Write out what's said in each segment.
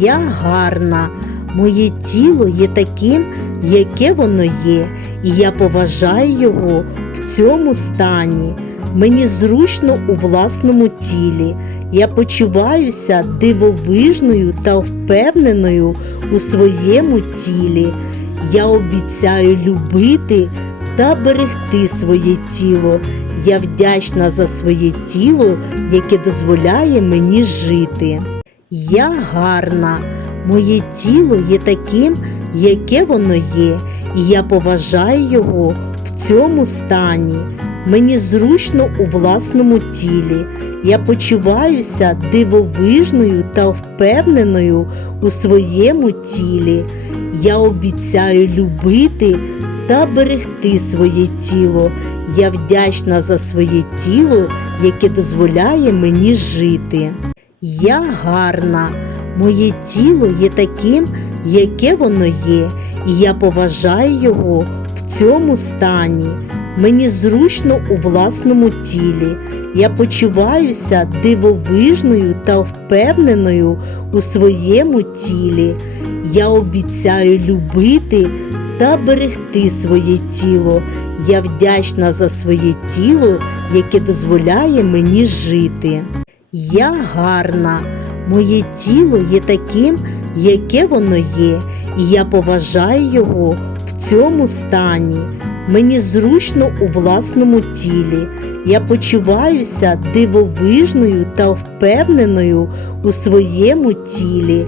Я гарна, моє тіло є таким, яке воно є, і я поважаю його в цьому стані. Мені зручно у власному тілі. Я почуваюся дивовижною та впевненою у своєму тілі. Я обіцяю любити та берегти своє тіло. Я вдячна за своє тіло, яке дозволяє мені жити. Я гарна, моє тіло є таким, яке воно є, і я поважаю його в цьому стані. Мені зручно у власному тілі. Я почуваюся дивовижною та впевненою у своєму тілі. Я обіцяю любити та берегти своє тіло. Я вдячна за своє тіло, яке дозволяє мені жити. Я гарна, моє тіло є таким, яке воно є, і я поважаю його в цьому стані. Мені зручно у власному тілі. Я почуваюся дивовижною та впевненою у своєму тілі. Я обіцяю любити та берегти своє тіло. Я вдячна за своє тіло, яке дозволяє мені жити. Я гарна, моє тіло є таким, яке воно є, і я поважаю його в цьому стані. Мені зручно у власному тілі. Я почуваюся дивовижною та впевненою у своєму тілі.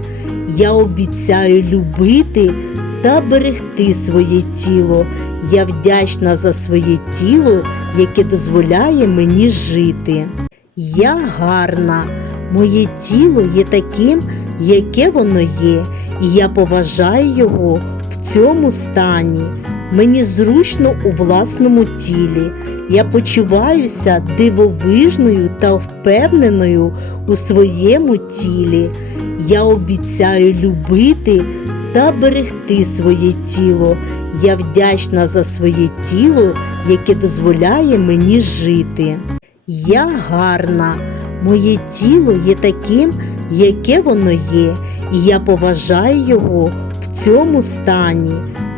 Я обіцяю любити та берегти своє тіло. Я вдячна за своє тіло, яке дозволяє мені жити. Я гарна, моє тіло є таким, яке воно є, і я поважаю його в цьому стані. Мені зручно у власному тілі. Я почуваюся дивовижною та впевненою у своєму тілі. Я обіцяю любити та берегти своє тіло. Я вдячна за своє тіло, яке дозволяє мені жити. Я гарна, моє тіло є таким, яке воно є, і я поважаю його в цьому стані.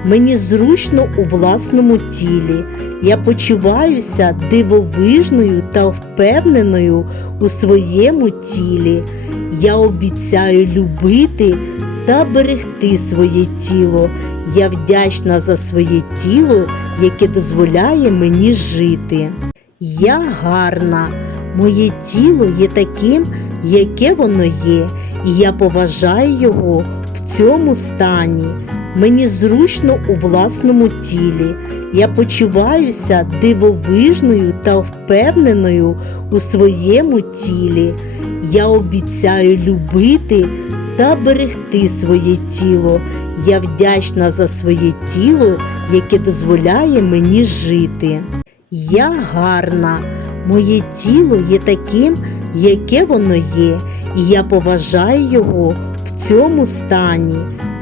Мені зручно у власному тілі. Я почуваюся дивовижною та впевненою у своєму тілі. Я обіцяю любити та берегти своє тіло. Я вдячна за своє тіло, яке дозволяє мені жити. Я гарна, моє тіло є таким, яке воно є, і я поважаю його в цьому стані. Мені зручно у власному тілі. Я почуваюся дивовижною та впевненою у своєму тілі. Я обіцяю любити та берегти своє тіло. Я вдячна за своє тіло, яке дозволяє мені жити. Я гарна, моє тіло є таким, яке воно є, і я поважаю його в цьому стані.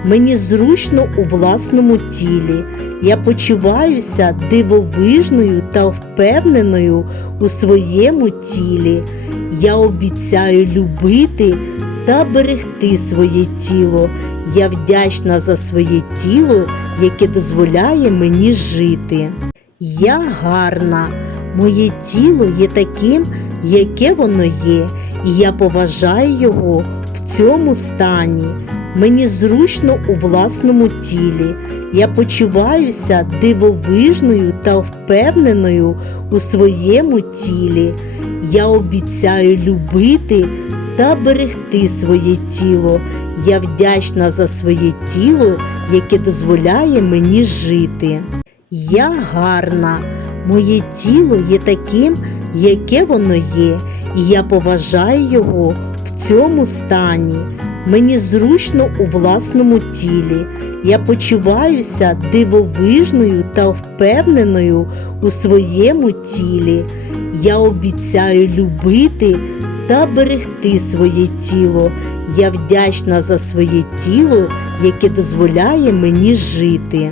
Мені зручно у власному тілі. Я почуваюся дивовижною та впевненою у своєму тілі. Я обіцяю любити та берегти своє тіло. Я вдячна за своє тіло, яке дозволяє мені жити. Я гарна, моє тіло є таким, яке воно є, і я поважаю його в цьому стані. Мені зручно у власному тілі. Я почуваюся дивовижною та впевненою у своєму тілі. Я обіцяю любити та берегти своє тіло. Я вдячна за своє тіло, яке дозволяє мені жити. Я гарна, моє тіло є таким, яке воно є, і я поважаю його в цьому стані. Мені зручно у власному тілі. Я почуваюся дивовижною та впевненою у своєму тілі. Я обіцяю любити та берегти своє тіло. Я вдячна за своє тіло, яке дозволяє мені жити.